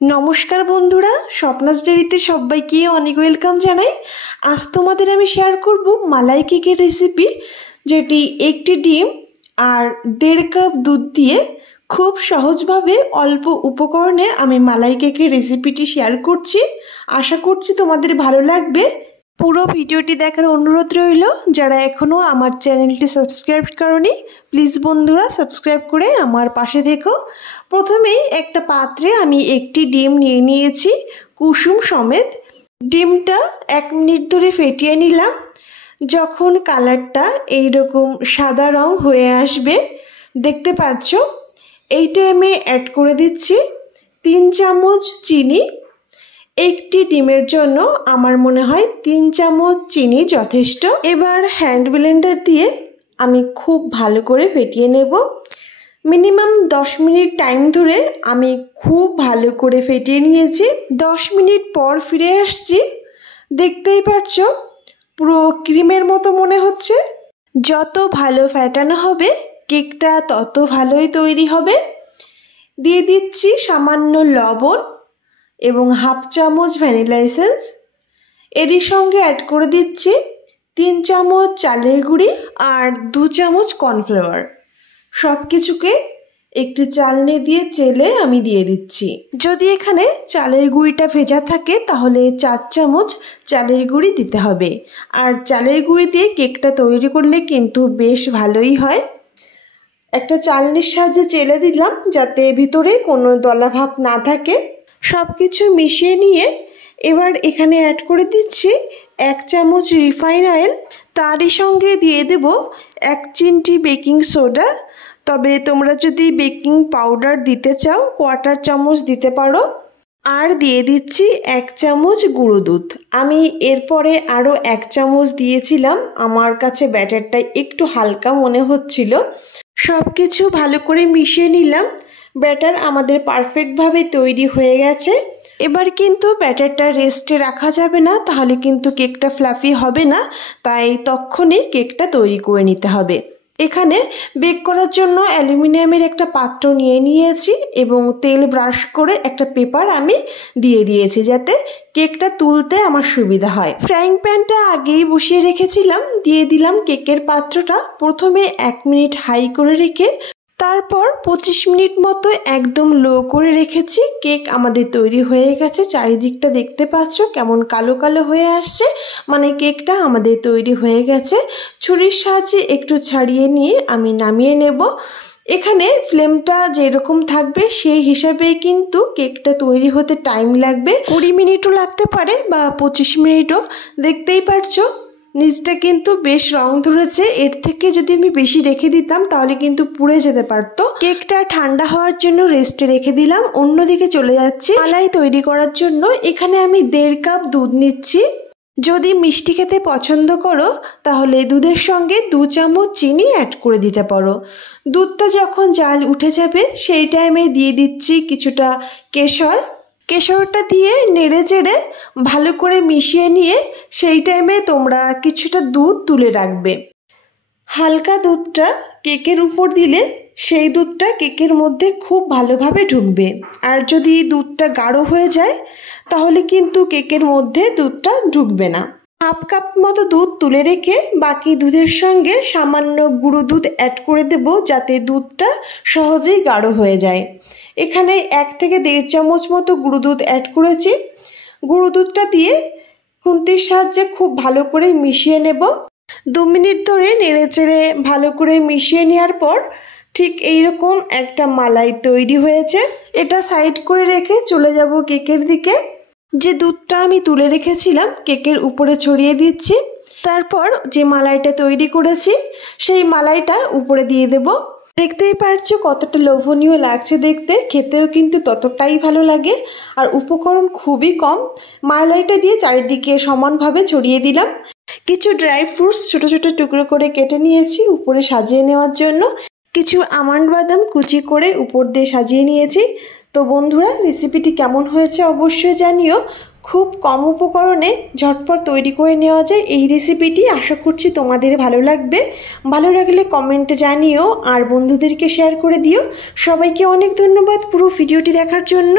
নমস্কার বন্ধুরা, স্বপ্নাস ডেইরিতে সবাইকে অনেক ওয়েলকাম জানাই। আজ তোমাদের আমি শেয়ার করব মালাই কেকের রেসিপি, যেটি একটি ডিম আর 1.5 কাপ দুধ দিয়ে খুব সহজভাবে অল্প উপকরণে আমি মালাই কেকের রেসিপিটি শেয়ার করছি। আশা করছি তোমাদের ভালো লাগবে। পুরো ভিডিওটি দেখার অনুরোধ রইল। যারা এখনও আমার চ্যানেলটি সাবস্ক্রাইব করনি, প্লিজ বন্ধুরা সাবস্ক্রাইব করে আমার পাশে থেকো। প্রথমেই একটা পাত্রে আমি একটি ডিম নিয়ে নিয়েছি কুসুম সমেত। ডিমটা 1 মিনিট ধরে ফেটিয়ে নিলাম। যখন কালারটা এইরকম সাদা রং হয়ে আসবে, দেখতে পাচ্ছ, এই টাইমে অ্যাড করে দিচ্ছি 3 চামচ চিনি। একটি ডিমের জন্য আমার মনে হয় 3 চামচ চিনি যথেষ্ট। এবার হ্যান্ড ব্লেন্ডার দিয়ে আমি খুব ভালো করে ফেটিয়ে নেব। মিনিমাম 10 মিনিট টাইম ধরে আমি খুব ভালো করে ফেটিয়ে নিয়েছি। 10 মিনিট পর ফিরে আসছি। দেখতেই পাচ্ছ, পুরো ক্রিমের মতো মনে হচ্ছে। যত ভালো ফেটানো হবে কেকটা তত ভালোই তৈরি হবে। দিয়ে দিচ্ছি সামান্য লবণ এবং 1/2 চামচ ভ্যানিলা এসেন্স। এরই সঙ্গে অ্যাড করে দিচ্ছি 3 চামচ চালের গুঁড়ি আর 2 চামচ কর্নফ্লাওয়ার। সব কিছুকে একটি চালনি দিয়ে চেলে আমি দিয়ে দিচ্ছি। যদি এখানে চালের গুঁড়িটা ভেজা থাকে তাহলে 4 চামচ চালের গুঁড়ি দিতে হবে। আর চালের গুঁড়ি দিয়ে কেকটা তৈরি করলে কিন্তু বেশ ভালোই হয়। একটা চালনির সাহায্যে চেলে দিলাম যাতে ভিতরে কোনো দলাভাব না থাকে। সব কিছু মিশিয়ে নিয়ে এবার এখানে অ্যাড করে দিচ্ছি 1 চামচ রিফাইন অয়েল। তারই সঙ্গে দিয়ে দেব 1 চিমটি বেকিং সোডা। তবে তোমরা যদি বেকিং পাউডার দিতে চাও 1/4 চামচ দিতে পারো। আর দিয়ে দিচ্ছি 1 চামচ গুঁড়ো দুধ। আমি এরপরে আরও 1 চামচ দিয়েছিলাম, আমার কাছে ব্যাটারটা একটু হালকা মনে হচ্ছিল। সব কিছু ভালো করে মিশিয়ে নিলাম। ব্যাটার আমাদের পারফেক্টভাবে তৈরি হয়ে গেছে। এবার কিন্তু ব্যাটারটা রেস্টে রাখা যাবে না, তাহলে কিন্তু কেকটা ফ্লাফি হবে না। তাই তখনই কেকটা তৈরি করে নিতে হবে। এখানে বেক করার জন্য অ্যালুমিনিয়ামের একটা পাত্র নিয়ে নিয়েছি এবং তেল ব্রাশ করে একটা পেপার আমি দিয়ে দিয়েছি যাতে কেকটা তুলতে আমার সুবিধা হয়। ফ্রাইং প্যানটা আগেই বসিয়ে রেখেছিলাম। দিয়ে দিলাম কেকের পাত্রটা। প্রথমে 1 মিনিট হাই করে রেখে তারপর 25 মিনিট মতো একদম লো করে রেখেছি। কেক আমাদের তৈরি হয়ে গেছে। চারিদিকটা দেখতে পাচ্ছ কেমন কালো কালো হয়ে আসছে, মানে কেকটা আমাদের তৈরি হয়ে গেছে। ছুরির সাহায্যে একটু ছাড়িয়ে নিয়ে আমি নামিয়ে নেব। এখানে ফ্লেমটা যেরকম থাকবে সেই হিসাবেই কিন্তু কেকটা তৈরি হতে টাইম লাগবে। 20 মিনিটও লাগতে পারে বা 25 মিনিটও। দেখতেই পারছো নিচটা কিন্তু বেশ রং ধরেছে। এর থেকে যদি আমি বেশি রেখে দিতাম তাহলে কিন্তু পুড়ে যেতে পারতো। কেকটা ঠান্ডা হওয়ার জন্য রেস্টে রেখে দিলাম। অন্যদিকে চলে যাচ্ছি মালাই তৈরি করার জন্য। এখানে আমি 1.5 কাপ দুধ নিচ্ছি। যদি মিষ্টি খেতে পছন্দ করো তাহলে দুধের সঙ্গে 2 চামচ চিনি অ্যাড করে দিতে পারো। দুধটা যখন জাল উঠে যাবে সেই টাইমে দিয়ে দিচ্ছি কিছুটা কেশর। কেশরটা দিয়ে নেড়ে চেড়ে ভালো করে মিশিয়ে নিয়ে সেই টাইমে তোমরা কিছুটা দুধ তুলে রাখবে। হালকা দুধটা কেকের উপর দিলে সেই দুধটা কেকের মধ্যে খুব ভালোভাবে ঢুকবে। আর যদি দুধটা গাঢ় হয়ে যায় তাহলে কিন্তু কেকের মধ্যে দুধটা ঢুকবে না। 1/2 কাপ মতো দুধ তুলে রেখে বাকি দুধের সঙ্গে সামান্য গুঁড়ো দুধ অ্যাড করে দেব যাতে দুধটা সহজেই গাঢ় হয়ে যায়। এখানে 1 থেকে 1.5 চামচ মতো গুঁড়ো দুধ অ্যাড করেছি। গুঁড়ো দুধটা দিয়ে খুন্তির সাহায্যে খুব ভালো করে মিশিয়ে নেব। 2 মিনিট ধরে নেড়ে চেড়ে ভালো করে মিশিয়ে নেওয়ার পর ঠিক এইরকম একটা মালাই তৈরি হয়েছে। এটা সাইড করে রেখে চলে যাব কেকের দিকে। যে দুধটা আমি তুলে রেখেছিলাম কেকের উপরে ছড়িয়ে দিচ্ছি। তারপর যে মালাইটা তৈরি করেছি সেই মালাইটা উপরে দিয়ে দেব। দেখতেই পারছো কতটা লোভনীয় লাগছে দেখতে, খেতেও কিন্তু ততটাই ভালো লাগে। আর উপকরণ খুবই কম। মালাইটা দিয়ে চারিদিকে সমানভাবে ছড়িয়ে দিলাম। কিছু ড্রাই ফ্রুটস ছোট ছোট টুকরো করে কেটে নিয়েছি উপরে সাজিয়ে নেওয়ার জন্য। কিছু আমন্ড বাদাম কুচি করে উপর দিয়ে সাজিয়ে নিয়েছি। তো বন্ধুরা, রেসিপিটি কেমন হয়েছে অবশ্যই জানিও। খুব কম উপকরণে ঝটপট তৈরি করে নেওয়া যায় এই রেসিপিটি। আশা করছি তোমাদের ভালো লাগবে। ভালো লাগলে কমেন্টে জানিও আর বন্ধুদেরকে শেয়ার করে দিও। সবাইকে অনেক ধন্যবাদ পুরো ভিডিওটি দেখার জন্য।